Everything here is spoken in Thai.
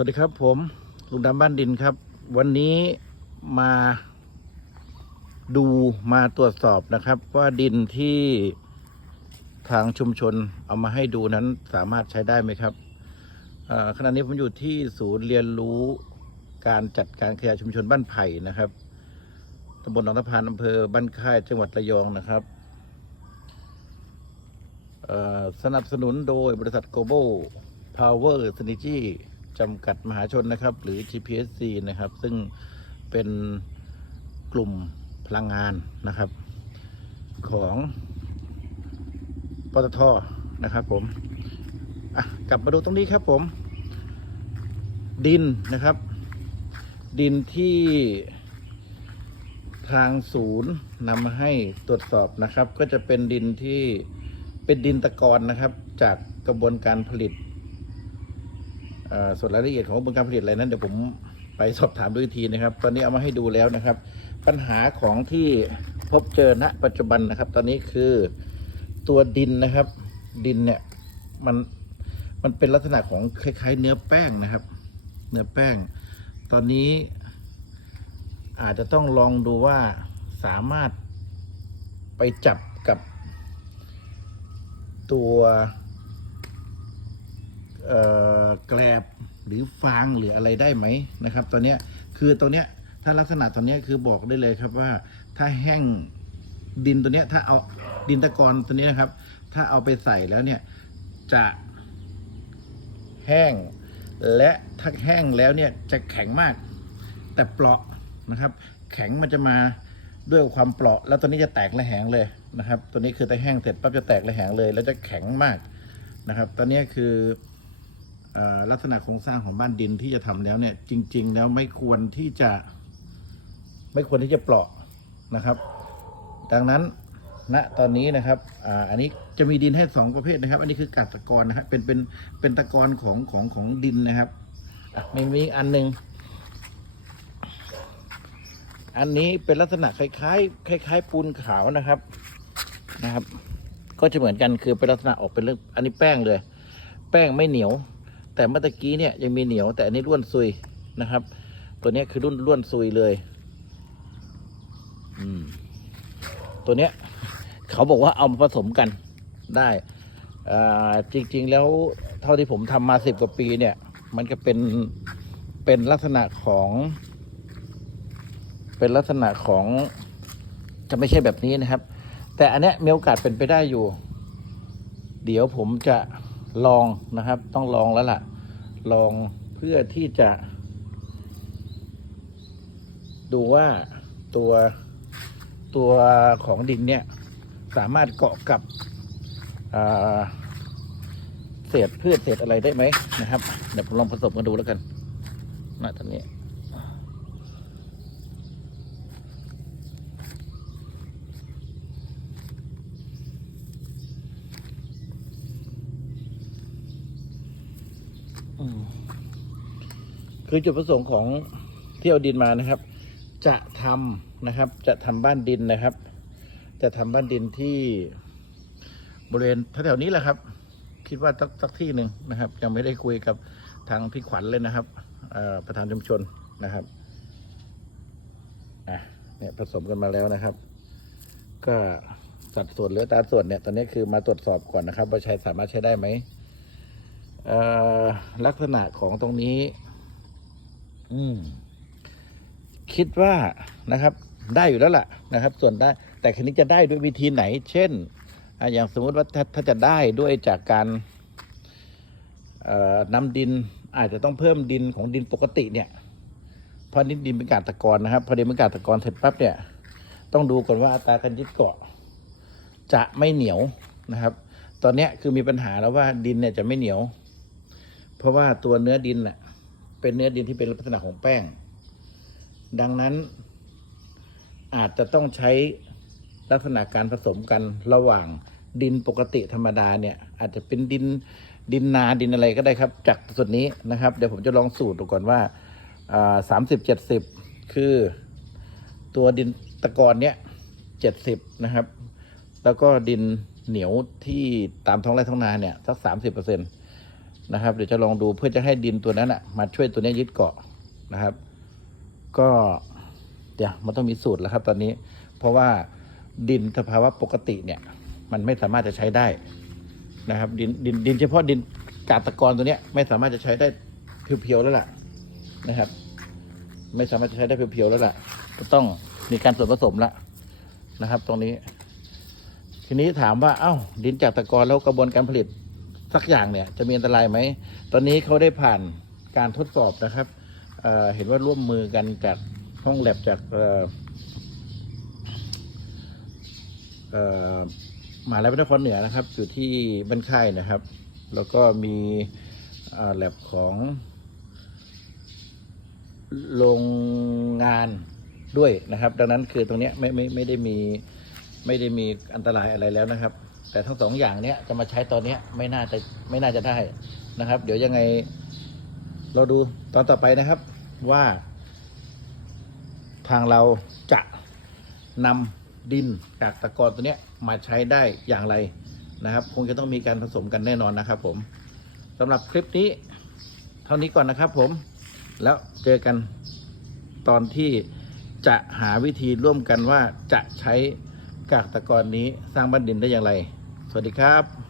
วัสดีครับผมลุงดำบ้านดินครับ วันนี้มาดูมาตรวจสอบนะครับ ว่าดินที่ทางชุมชนเอามาให้ดูนั้นสามารถใช้ได้ไหมครับขณะนี้ผมอยู่ที่ศูนย์เรียนรู้การจัดการขยะชุมชนบ้านไผ่นะครับตำบลหนองตะพานอำเภอบ้านค่ายจังหวัดระยองนะครับสนับสนุนโดยบริษัท Global Power Synergy จ จำกัดมหาชนนะครับ หรือ GPSC นะครับ ซึ่งเป็นกลุ่มพลังงานนะครับ ของปตทนะครับผมกลับมาดูตรงนี้ครับผม ดินนะครับ ดินที่ทางศูนย์นำมาให้ตรวจสอบนะครับ ก็จะเป็นดินที่เป็นดินตะกอนนะครับ จากกระบวนการผลิต ส่วนรายละเอียดของกระบวนการผลิตอะไรนั้นเดี๋ยวผมไปสอบถามดูอีกทีนะครับ ตอนนี้เอามาให้ดูแล้วนะครับ ปัญหาของที่พบเจอณปัจจุบันนะครับ ตอนนี้คือตัวดินนะครับ ดินเนี่ยมันมันเป็นลักษณะของคล้าย ๆ เนื้อแป้งนะครับ เนื้อแป้ง ตอนนี้อาจจะต้องลองดูว่าสามารถไปจับกับตัว แกลบหรือฟางหรืออะไรได้ไหมนะครับตอนนี้คือตัวเนี้ยถ้าลักษณะตอนนี้คือบอกได้เลยครับว่าถ้าแห้งดินตัวเนี้ยถ้าเอาดินตะกอนตัวนี้นะครับ ถ้าเอาไปใส่แล้วเนี่ยจะแห้ง และถ้าแห้งแล้วเนี่ยจะแข็งมาก แต่เปราะนะครับ แข็งมันจะมาด้วยความเปราะ แล้วตัวนี้จะแตกระแหงเลยนะครับ ตัวนี้คือถ้าแห้งเสร็จปั๊บจะแตกระแหงเลย แล้วจะแข็งมากนะครับ ตอนนี้คือ ลักษณะโครงสร้างของบ้านดินที่จะทำแล้วเนี่ย จริง ๆ แล้วไม่ควรที่จะ ไม่ควรที่จะเปราะนะครับ ดังนั้นณตอนนี้นะครับอ่าอันนี้จะมีดินให้สองประเภทนะครับ อันนี้คือกาตะกอนนะครับเป็นเป็นเป็นตะกอนของของของดินนะครับอะมีมีอีกอันหนึ่งอันนี้เป็นลักษณะคล้ายๆคล้าย ๆ ปูนขาวนะครับนะครับ ก็จะเหมือนกันคือเป็นลักษณะออกเป็นเรื่องอันนี้แป้งเลย แป้งไม่เหนียว แต่เมื่อกี้เนี่ยยังมีเหนียวแต่อันนี้ร่วนซุยนะครับ ตัวนี้คือรุ่นร่วนซุยเลย อืม ตัวเนี้ย เขาบอกว่าเอามาผสมกันได้อ่าจริง ๆ แล้วเท่าที่ผมทำมาสิบกว่าปีเนี่ย มันก็เป็นเป็นลักษณะของ เป็นลักษณะของจะไม่ใช่แบบนี้นะครับ แต่อันเนี้ยมีโอกาสเป็นไปได้อยู่ เดี๋ยวผมจะ ลองนะครับ ต้องลองแล้วล่ะ ลองเพื่อที่จะ ดูว่าตัวตัวของดินเนี่ย สามารถเกาะกับเศษพืชเศษอะไรได้ไหมนะครับ เดี๋ยวผมลองผสมกันดูแล้วกันนะตอนนี้ คือจุดประสงค์ของที่เอาดินมานะครับ จะทำนะครับ จะทำบ้านดินนะครับ จะทำบ้านดินที่บริเวณแถวๆนี้แหละครับ คิดว่าสักสักที่หนึ่งนะครับ ยังไม่ได้คุยกับทางพี่ขวัญเลยนะครับประธานชุมชนนะครับเนี่ยผสมกันมาแล้วนะครับ ก็สัดส่วนหลือตาส่วนเนี่ย ตอนนี้คือมาตรวจสอบก่อนนะครับ ว่าใช้สามารถใช้ได้ไหมลักษณะของตรงนี้ อืมคิดว่านะครับ ได้อยู่แล้วล่ะนะครับ ส่วนได้ แต่คันนี้จะได้ด้วยวิธีไหน เช่นอย่างสมมติว่าถ้าถ้าจะได้ด้วยจากการเอ่อนำดินอาจจะต้องเพิ่มดินของดินปกติเนี่ยเพราะนี่ดินเป็นกาตะกอนนะครับ พอดินเป็นกาตะกอนเสร็จปั๊บเนี่ย ต้องดูก่อนว่าอัตราการยึดเกาะ จะไม่เหนียวนะครับ ตอนนี้คือมีปัญหาแล้วว่าดินเนี่ยจะไม่เหนียว เพราะว่าตัวเนื้อดินน่ะ เป็นเนื้อดินที่เป็นลักษณะของแป้ง ดังนั้น อาจจะต้องใช้ลักษณะการผสมกันระหว่างดินปกติธรรมดาเนี่ย อาจจะเป็นดินดินนาดินอะไรก็ได้ครับ จากส่วนนี้นะครับ เดี๋ยวผมจะลองสูตรดูก่อนว่าสามสิบเจ็ดสิบคือตัวดินตะกอนเนี้ยเจ็ดสิบนะครับ แล้วก็ดินเหนียวที่ตามท้องไร่ท้องนาเนี่ยสักสามสิบเปอร์เซ็นต์ นะครับ เดี๋ยวจะลองดูเพื่อจะให้ดินตัวนั้นอะมาช่วยตัวนี้ยึดเกาะนะครับ ก็เดี๋ยวมันต้องมีสูตรแล้วครับ ตอนนี้ เพราะว่าดินสภาวะปกติเนี่ย มันไม่สามารถจะใช้ได้นะครับ ดินดินดินเฉพาะดินกาตะกอนตัวเนี้ย ไม่สามารถจะใช้ได้เพียวๆแล้วล่ะนะครับ ไม่สามารถจะใช้ได้เพียวๆแล้วล่ะก็ต้องมีการส่วนผสมละนะครับ ตรงนี้ ทีนี้ถามว่า เอ้า ดินจากตะกอนแล้วกระบวนการผลิต สักอย่างเนี่ยจะมีอันตรายไหม ตอนนี้เขาได้ผ่านการทดสอบนะครับเเห็นว่าร่วมมือกันจากห้องแลบจากมหาลัยพระนครเหนือนะครับ อยู่ที่บ้านค่ายนะครับ แล้วก็มีแลบของโรงงานด้วยนะครับ ดังนั้นคือตรงนี้ไม่ไม่ไม่ได้มีไม่ได้มีอันตรายอะไรแล้วนะครับ แต่ทั้งสองอย่างเนี้ยจะมาใช้ตอนเนี้ยไม่น่าจะไม่น่าจะได้นะครับ เดี๋ยวยังไง เราดูตอนต่อไปนะครับว่า ทางเราจะนำดินจากตะกอนตัวเนี้ยมาใช้ได้อย่างไรนะครับ คงจะต้องมีการผสมกันแน่นอนนะครับ ผมสำหรับคลิปนี้ เท่านี้ก่อนนะครับ ผมแล้วเจอกันตอนที่จะหาวิธีร่วมกันว่าจะใช้กากตะกอนนี้สร้างบ้านดินได้อย่างไร สวัสดีครับ